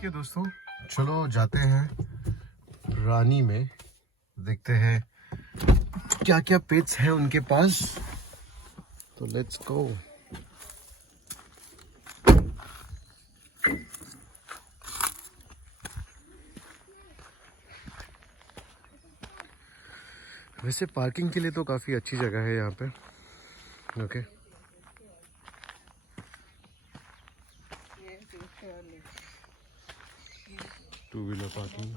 ठीक है दोस्तों, चलो जाते हैं रानी में, देखते हैं क्या क्या पेट्स हैं उनके पास। तो लेट्स गो। वैसे पार्किंग के लिए तो काफ़ी अच्छी जगह है यहाँ पे। Okay two wheeler parking.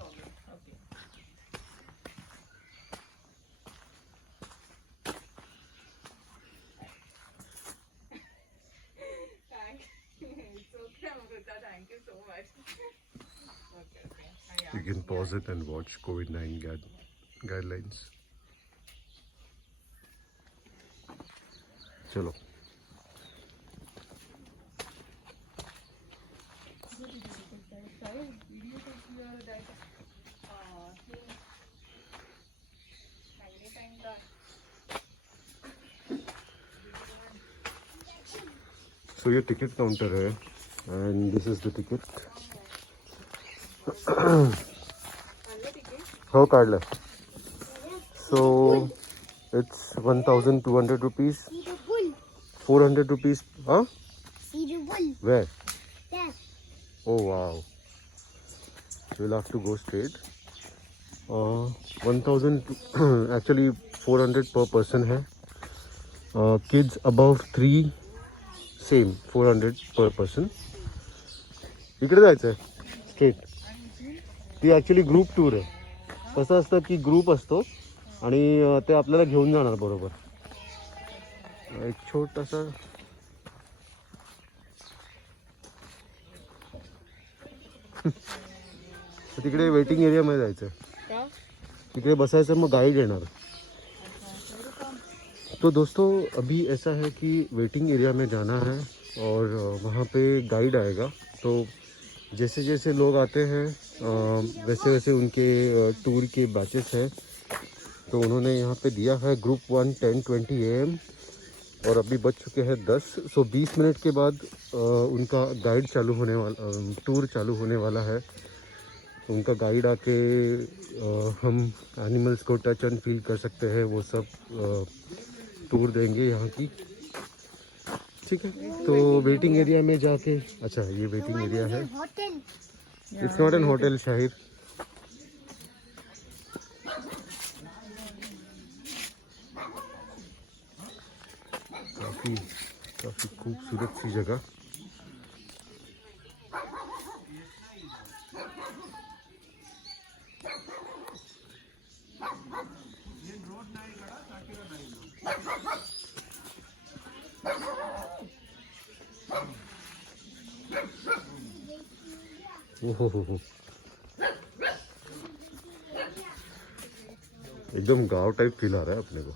You can pause it and watch COVID-19 guidelines. चलो So ये टिकट काउंटर है and this is the ticket. हो काढलं. So it's 1,200 rupees. 400 rupees. Huh? Where? There. Oh wow. We'll have to go straight. 1,000 actually 400 per person है. Kids above 3 same 400 पर person. इकडे जायचं आहे स्ट्रेट. ती ॲक्च्युली ग्रुप टूर आहे. कसं असतं की ग्रुप असतो आणि ते आपल्याला घेऊन जाणार बरोबर. एक छोटासा तिकडे वेटिंग एरियामध्ये जायचं आहे. तिकडे बसायचं, मग गाईड येणार. तो दोस्तों अभी ऐसा है कि वेटिंग एरिया में जाना है और वहाँ पे गाइड आएगा. तो जैसे जैसे लोग आते हैं वैसे वैसे उनके टूर के बैचेस हैं. तो उन्होंने यहाँ पे दिया है ग्रुप 1 10:20 AM और अभी बज चुके हैं 10. सो 20 मिनट के बाद उनका गाइड चालू होने वाला, टूर चालू होने वाला है. उनका गाइड आके हम एनिमल्स को टच एंड फील कर सकते हैं, वो सब टूर देंगे यहाँ की. ठीक है, तो वेटिंग एरिया में जाके. अच्छा ये वेटिंग एरिया है. It's not an hotel Shahid. काफ़ी काफ़ी खूबसूरत सी जगह. ओहो एकदम गांव टाइप फील आ रहा है अपने को.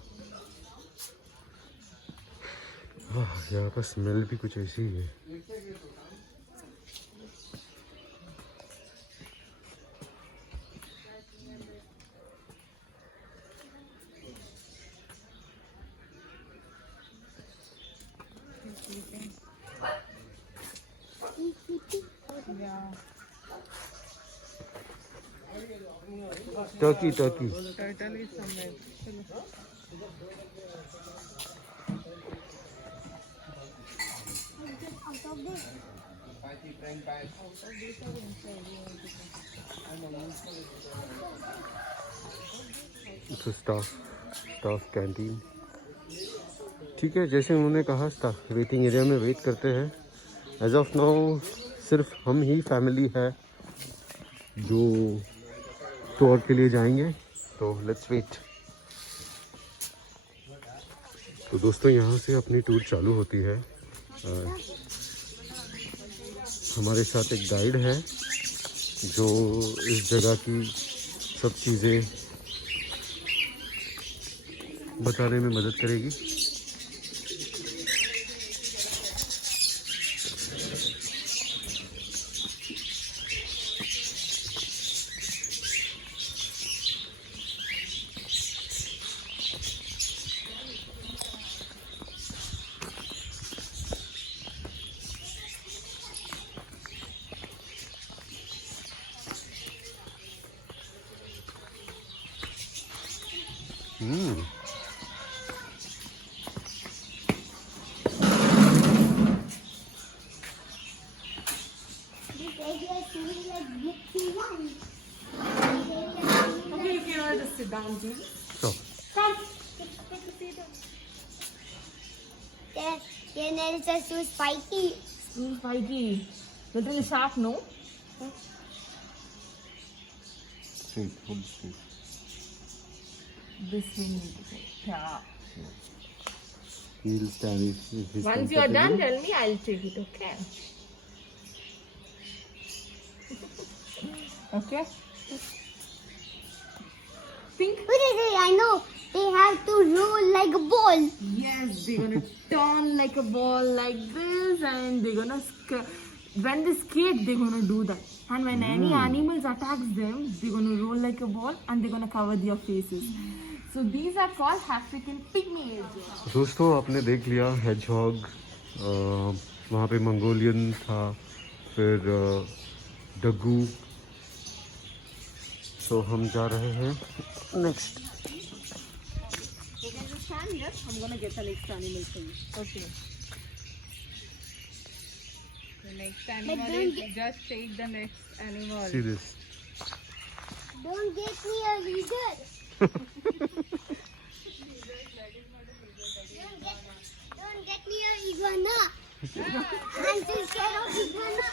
यहाँ का स्मेल भी कुछ ऐसी ही है. Turkey Turkey. Staff canteen. ठीक है, जैसे उन्होंने कहा स्टाफ वेटिंग एरिया में वेट करते हैं. एज ऑफ नाउ सिर्फ हम ही फैमिली है जो टूर के लिए जाएंगे. तो लेट्स वेट. तो दोस्तों यहाँ से अपनी टूर चालू होती है. हमारे साथ एक गाइड है जो इस जगह की सब चीज़ें बताने में मदद करेगी. Hmm. Okay, you can all just sit down, please. So, Come. Your nails are so spiky. Spiky. Little sharp, no? straight, hold straight. This we need to take. Yeah. He'll stand if he's Once you are done, comfortable. tell me, I'll take it, okay? Okay? Pink? What is it? I know. They have to roll like a ball. Yes, they're gonna turn like a ball like this, and they're gonna when they skate, they're gonna do that. And when any animals attacks them, they're gonna roll like a ball and they're gonna cover their faces. So these are called African pygmies. दोस्तों आपने देख लिया hedgehog, वहाँ पे Mongolian था, फिर डग्गू. तो हम जा रहे हैं next. You can just stand here. I'm gonna get the next animal for you. Okay. The next animal don't is just take the next animal. See this. Don't get me a lizard. Don't get me a iguana. I'm too scared of iguana.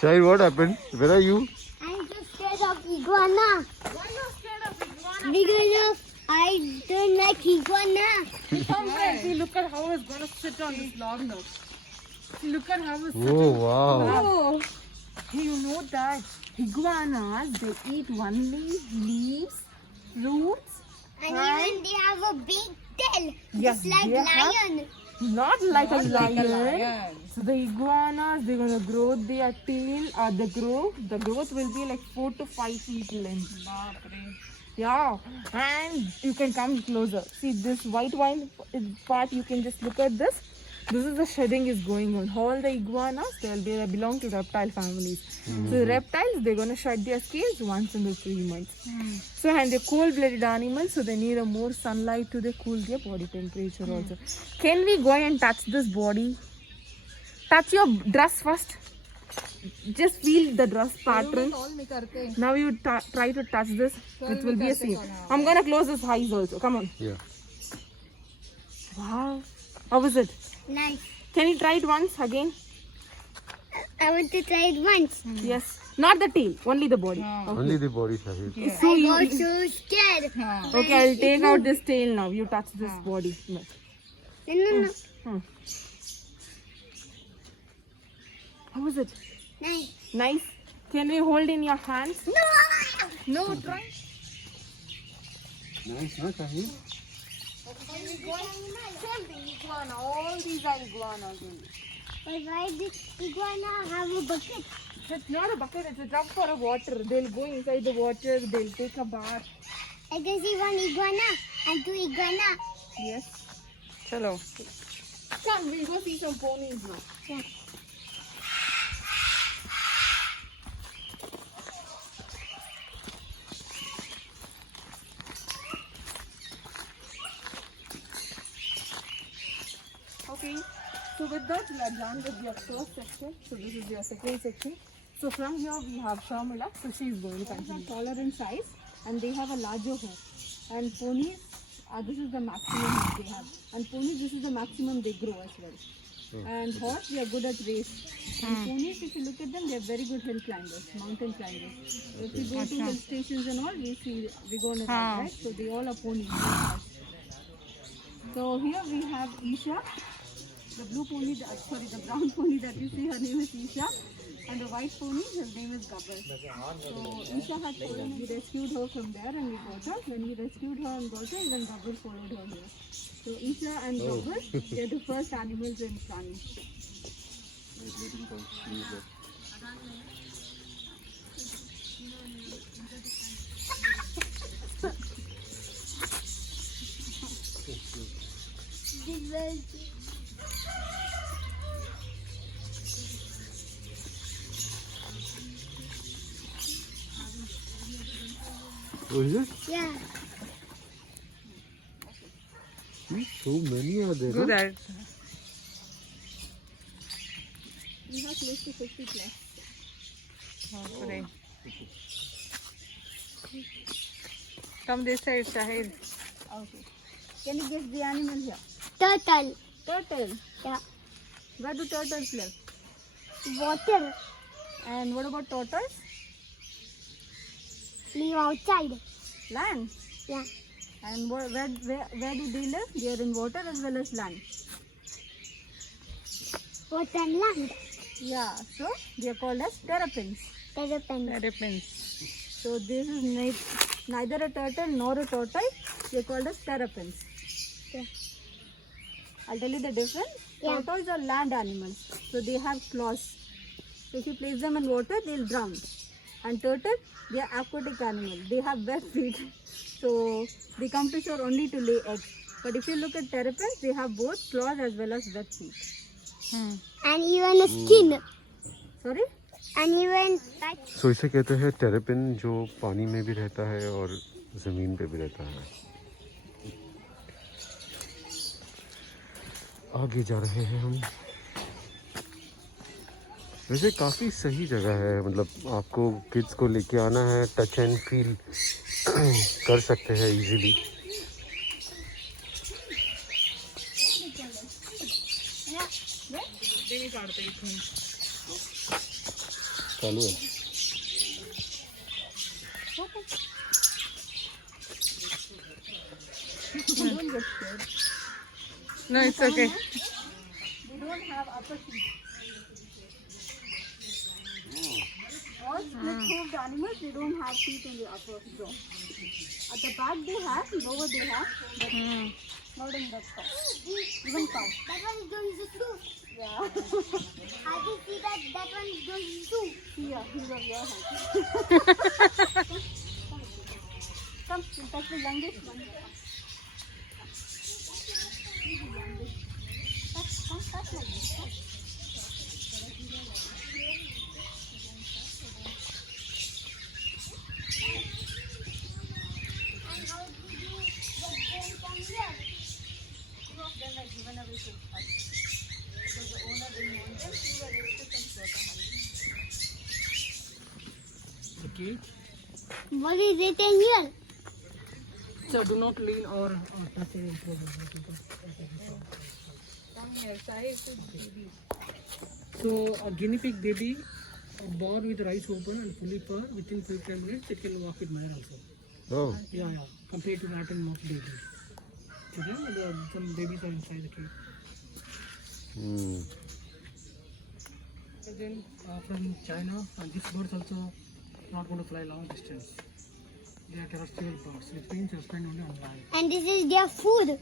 Shai, what happened? Where are you? I'm too scared of iguana. Why you scared of iguana? Because I don't like iguana. Come here. See, look at how it's gonna sit on this log now. See, look at how it's Oh sitting. wow. Oh, hey, you know that iguanas, they eat only leaves, fruits, And even they have a big tail. Yes, Just like they have- lion. not like a lion. So the iguanas, they're gonna grow their tail. The growth will be like 4 to 5 feet length. Yeah, and you can come closer. See this white wine part. You can just look at this. This is the shedding is going on. All the iguanas, they belong to reptile families. So the reptiles, they're gonna shed their scales once in the 3 months. So and they're cold-blooded animals, so they need a more sunlight to cool their body temperature also. Can we go and touch this body? Touch your dress first. Just feel the dress pattern. Now you try to touch this. It will be a scene. I'm gonna close his eyes also. Come on. Yeah. Wow. How was it? Nice. Can you try it once again? I want to try it once. Yes. Not the tail, only the body. Only the body, Shahid. So I you, got so scared. okay, I'll take out this tail now. You touch this body. No. No. How was it? Nice. Nice. Can we hold in your hands? No. No, try. Nice, huh, Shahid? All these are iguanas only. But why did iguana have a bucket? It's not a bucket, it's a tub for a water. They'll go inside the water, they'll take a bath. I can see one iguana and two iguana. Yes. Chalo. Come, we'll go see some ponies now. Yeah. Okay, so with that we are done with your first section. So this is your second section. So from here we have Sharmila. So she is going to continue. They are taller in size and they have a larger home. And ponies, this is the maximum they have. And ponies, this is the maximum they grow as well. And horse, they are good at race. And ponies, if you look at them, they are very good hill climbers, mountain climbers. If you go to hill stations and all, we go on a ride, right? So they all are ponies. So here we have Isha. The blue pony, the brown pony that you see, her name is Isha. And the white pony, his name is Gabbar. So Isha had fallen and we rescued her from there and we got her. When we rescued her and got her, then Gabbar followed her here. So Isha and Gabbar, they are the first animals in PRANI. Oh, is it? Yeah. So many are there. Good Huh? at. We have close to 50 plus. Okay. Come this side, Shahid. Okay. Can you guess the animal here? Turtle. Turtle. Yeah. Where do turtles live? Water. And what about tortoise? Live outside. Land. Yeah. And where do they live? They are in water as well as land. Water and land. Yeah. So they are called as terrapins. Terrapins. Terrapins. So this is neither a turtle nor a tortoise. They are called as terrapins. Yeah. I'll tell you the difference. Yeah. Tortoise are land animals, so they have claws. So if you place them in water, they'll drown. And turtle, they are aquatic animals. They have web feet, so they come to shore only to lay eggs. But if you look at terrapins, they have both claws as well as web feet. And even a skin. Sorry? And even that. So इसे कहते हैं टेरेपिन, जो पानी में भी रहता है और ज़मीन पे भी रहता है. आगे जा रहे हैं हम. वैसे काफ़ी सही जगह है, मतलब आपको किड्स को लेके आना है, टच एंड फील कर सकते हैं इजीली. चालू है. No, it's okay. They don't have upper teeth. All split-hoofed animals, they don't have teeth in the upper jaw. At the back they have, lower they have, but not in that top. Even cow. That one is going to soup. Yeah. I can see that one is going to soup. Yeah, he's on your hand. Come, we'll touch the youngest one. He's the youngest. Touch like this. Okay. What is it in here? So do not lean or touch it. Come here, Shahid to baby. So a guinea pig baby born with eyes open and fully fur, within 5 minutes it can walk with mother also. Oh. Yeah, compared to rat and mouse babies. Okay, some babies are inside the cage. So then from China, these birds also not going to fly long distance. They are terrestrial birds, which means they spend only on land. And this is their food.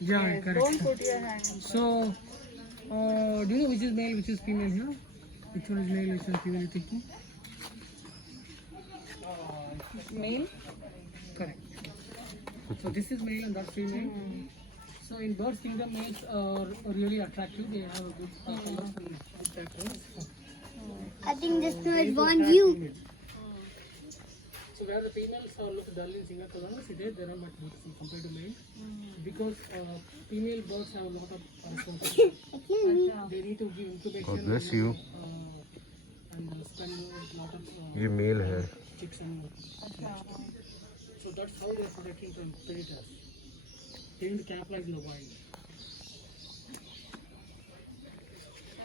Yeah, correct. Don't put your hand. So, do you know which is male, which is female here? Which one is male, which one is female, you thinking? Male? Correct. So this is male and that's female. So in birds kingdom, males are really attractive. They have a good color and good patterns. I think this one wants you. So where the females look dull in single color, see there are much beautiful compared to male. Because female birds have a lot of responsibility. They need to give incubation. God bless you. And spend a lot of ये mail है. chicks and so that's how they are protecting from predators. They need to capitalize in the wild.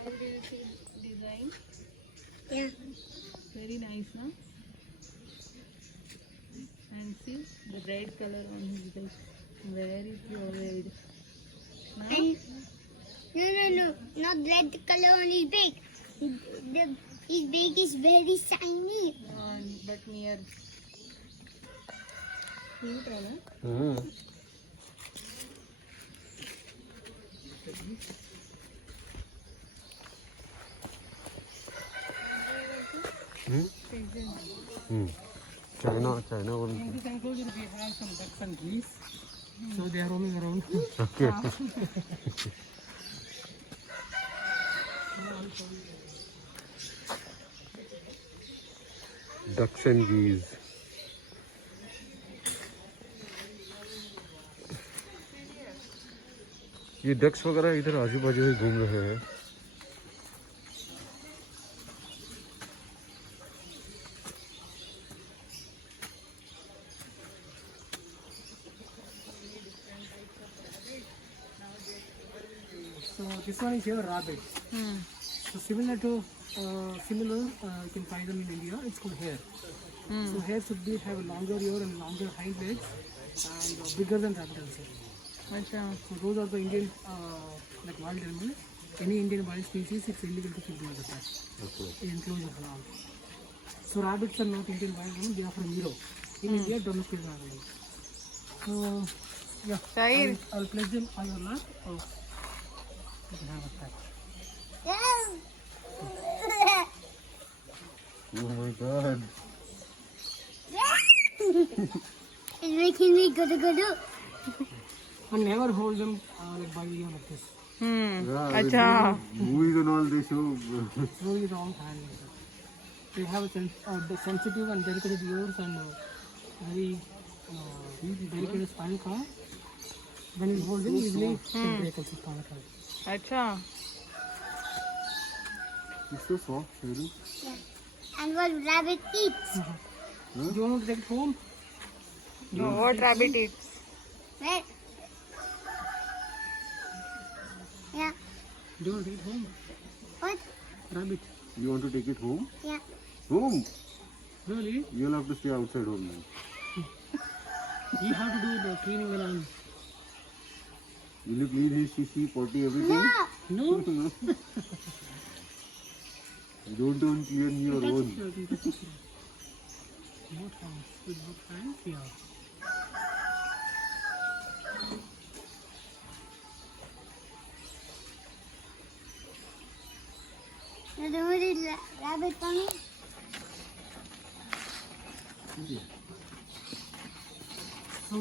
How do you see design? Yeah. Very nice, no? And see the red color on his face. Very pure red. And no, not red color on his back. His back is very shiny. But near. Cute, right? China one. In this enclosure we have some ducks and geese. So they are roaming around. Okay. Ducks and geese. ये ducks वगैरह इधर आजू बाजू ही घूम रहे हैं। So this one is here rabbit. So similar you can find them in India. It's called hare. So hare should be have a longer ear and longer hind legs and bigger than rabbit also. So those are the Indian like wild animals. Any Indian wild species, it's illegal to kill them as a pet. In enclosure halal. So rabbits are not Indian wild animals. They are from Europe. In India, domesticated animals. So yeah, I'll place them on your lap. Oh, you can have a pet. Oh my god. It's making me go. And never hold them like by ear like this. अच्छा movies and all they show. Slowly wrong hand. They have the sensitive and delicate ears and very delicate spinal cord. When you hold them, easily can break also spinal cord. अच्छा It's so soft, really. And what rabbit eats? Do you want to take it home? no, what rabbit eats? Where? Yeah. Do you want to take it home? What? Rabbit. You want to take it home? Yeah. Home? Really? You'll have to stay outside home then. You have to do the cleaning around. Will you clean his CC, potty, everything? No? You don't even clean your own. What house? With what hands? Yeah. You know the rabbit for me? So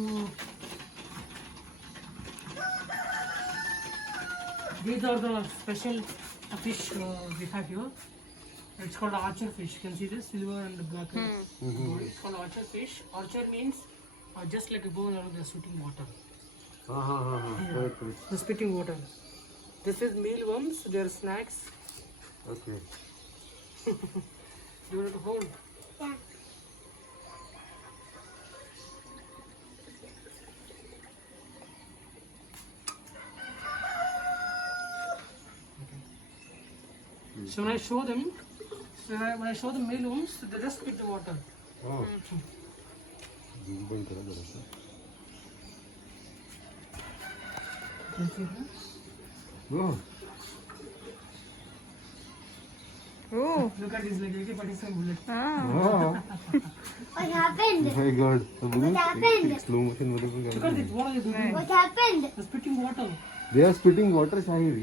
these are the special fish we have here. It's called archer fish. You can see this silver and the black. It's called archer fish. Archer means just like a bow and arrow, they're shooting water. Correct. They're spitting water. This is mealworms. They're snacks. Okay. Do you want to hold? Yeah. So when I show them, when I show the mealworms, they just spit the water. Oh. बंद करो जरा सा. Can you see that? Oh. oh Look at this, like AK-47 bullet. ah. Oh. What happened? My God. What happened? Slow motion Look at this. What are you doing? What happened? They're spitting water. They are spitting water, Shahir.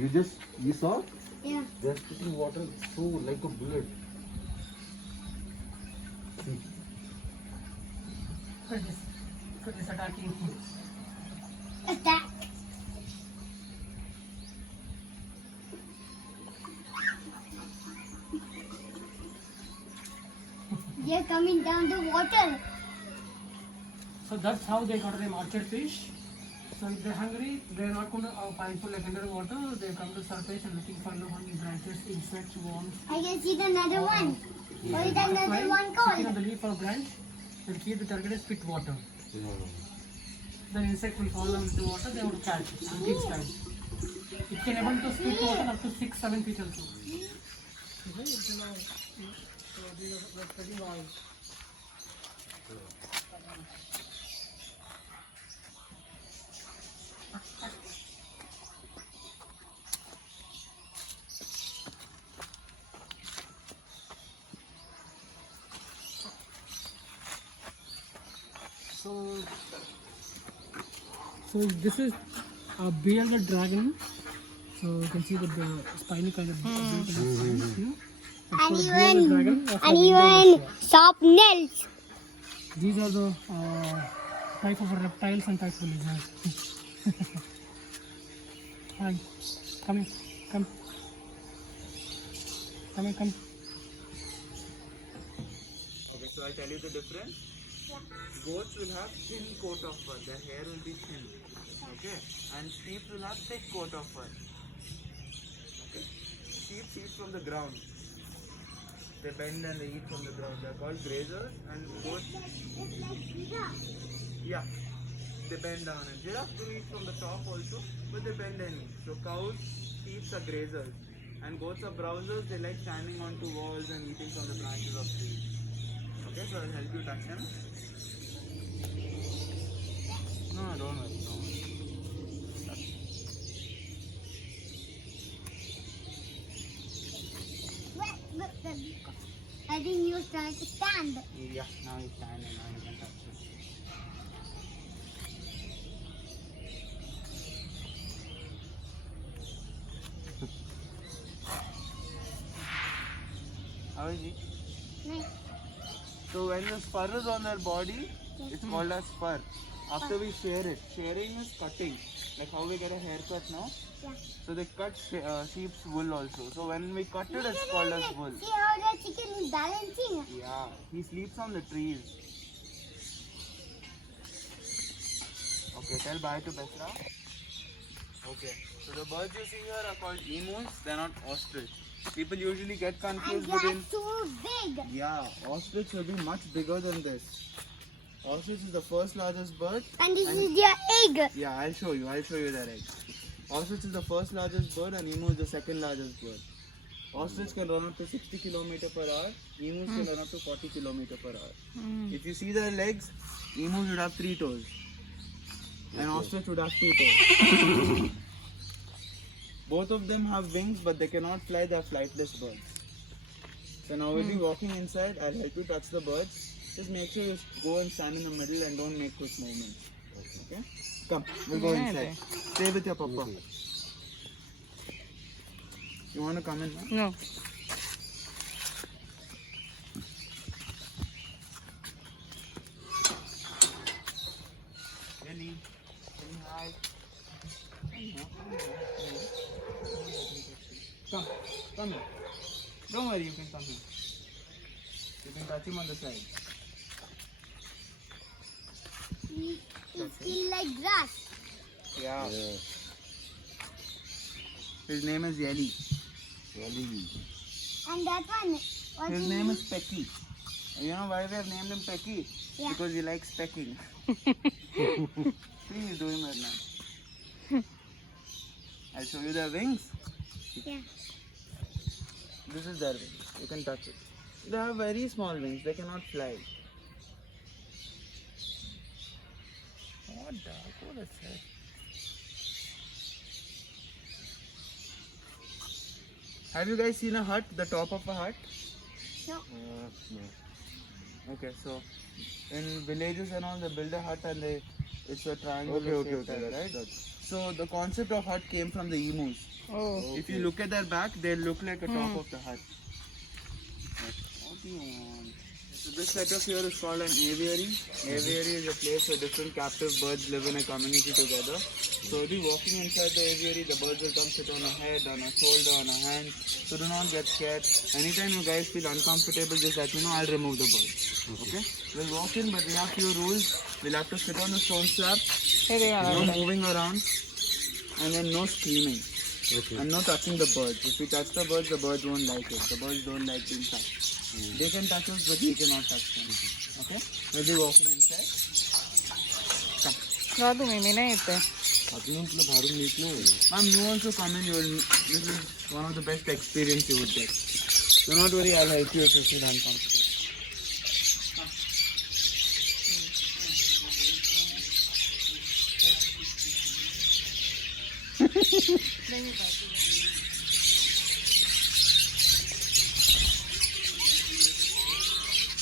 You saw? Yeah. They are spitting water so like a bullet. Look at this. Look at this attacking. Attack. They're coming down the water. So that's how they got them orchard fish. So if they're hungry, they're not going to find food like under water. They come to surface and looking for honey, branches, insects, worms. I can see another one. What is That's another why one sitting called? on the leaf or branch will keep the target and spit water. Then insect will fall into the water, they will catch it and keep time. It can able to spit water up to 6-7 feet also. So this is a bearded dragon. So you can see that the spiny kind of spines here. It's called a bearded dragon. That's And what even sharp nails. these are the type of reptiles and type of lizards. Hi, come here, come. Come here, come. Okay, so I tell you the difference. Goats will have thin coat of fur. Their hair will be thin. Okay. And sheep will have thick coat of fur. Okay. Sheep eat from the ground. They bend and they eat from the ground. They are called grazers. And goats, yeah, they bend down. And giraffes do eat from the top also, but they bend and eat. So cows, sheep are grazers. And goats are browsers. They like standing onto walls and eating from the branches of trees. Okay, so I'll help you touch them. No, don't worry, don't worry. I think you're trying to stand. Yeah, now you stand and now you can touch it. How is it? Nice. So when the fur is on their body, it's called as fur. After we shear it, shearing is cutting. Like how we get a haircut now. Yeah. So they cut sheep's wool also. So when we cut it, it's called as wool. See how the chicken is balancing? Yeah, he sleeps on the trees. Okay, tell bye to Besra. Okay, so the birds you see here are called emus. They're not ostrich. People usually get And confused they are between. so big. Yeah, ostrich will be much bigger than this. Ostrich is the first largest bird. And this is their egg. Yeah, I'll show you that egg. Ostrich is the first largest bird and emu is the second largest bird. Ostrich can run up to 60 km per hour. Emus can run up to 40 km per hour. If you see their legs, emus would have 3 toes. And ostrich would have 2 toes. Both of them have wings but they cannot fly, they are flightless birds. So now we'll be walking inside, I'll help you touch the birds. Just make sure you go and stand in the middle and don't make quick movements. Okay? Come, we'll go inside. Stay with your papa. You want to come in now? No. Ellie, hi. Come here. Don't worry, you can come here. You can touch him on the side. It feels like grass. Yeah. His name is Yeli. And that one, what His is name is Pecky. You know why we have named him Pecky? Yeah. Because he likes pecking. Please do him right now. I'll show you their wings. Yeah. This is their wings. You can touch it. They have very small wings. They cannot fly. What the? What is that? Have you guys seen a hut? The top of a hut? No. Okay, so in villages and all, they build a hut and it's a triangle. Okay. Right? That's So the concept of hut came from the emus. Oh. If you look at their back, they look like a top of the hut. What do you want? So this setup here is called an aviary. Aviary is a place where different captive birds live in a community together. So you'll be walking inside the aviary, the birds will come sit on a head, on a shoulder, on a hand. So do not get scared. Anytime you guys feel uncomfortable, just let me know, I'll remove the birds. Okay? We'll walk in, but we have few rules. We'll have to sit on the stone slab. Here they are. No moving around. And then no screaming. okay. And no touching the birds. If we touch the birds won't like it. The birds don't like being touched. They can touch us, but we cannot touch them. Okay? We'll be walking inside. Come. तुम्ही मी नाही येते. Ma'am, you also come in. This is one of the best experience you would get. Do not worry, I'll help you if you feel uncomfortable.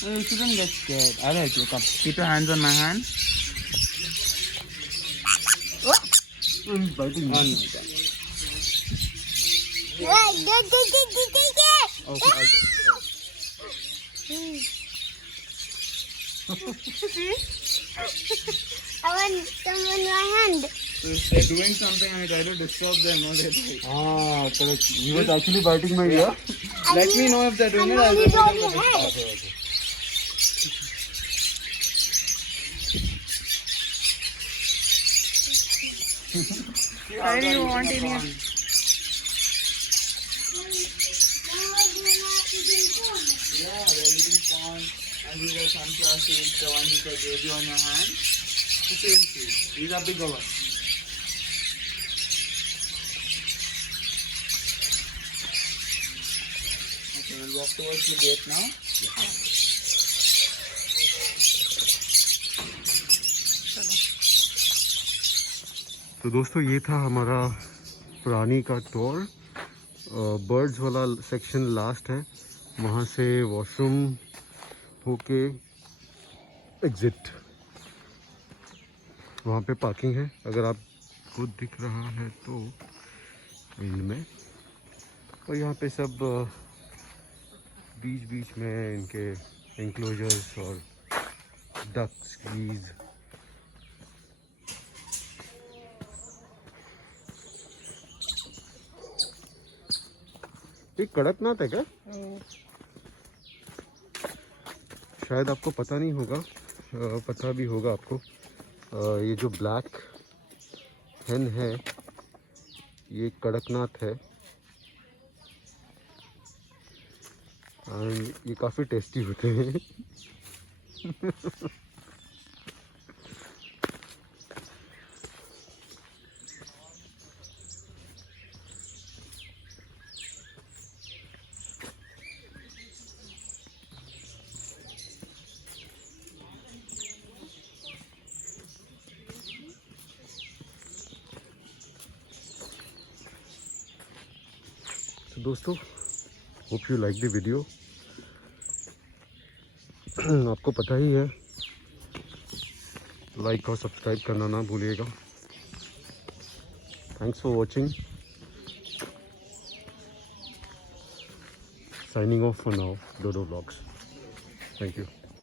You shouldn't get scared. I'll help you. Come. Keep your hands on my hand. He's biting me. Okay, I'll do. I want someone in my hand. So if they're doing something and I try to disturb them, no, they bite. Ah, correct. He was actually biting my ear. Let me know if they're doing it. I'll And remove on them. your head. Why do you want Indian? Yeah, they're eating corn, and these are sunflower seeds, the ones which I gave you on your hand. The same seeds. These are bigger ones. Okay, we'll walk towards the gate now. तो दोस्तों ये था हमारा प्राणी का tour. Birds वाला section last है, वहाँ से वॉशरूम होके एग्जिट, वहाँ पे पार्किंग है, अगर आपको दिख रहा है तो एंड में। और यहाँ पे सब बीच बीच में इनके एंक्लोजर्स और डक्स, गीज। ये कड़कनाथ है क्या? शायद आपको पता नहीं होगा, पता भी होगा आपको। ये जो ब्लैक हेन है ये कड़कनाथ है, एंड ये काफ़ी टेस्टी होते हैं। तो दोस्तों, hope you like the video. आपको पता ही है, लाइक और सब्सक्राइब करना ना भूलिएगा। Thanks for watching. Signing off for now, Dodo vlogs. Thank you.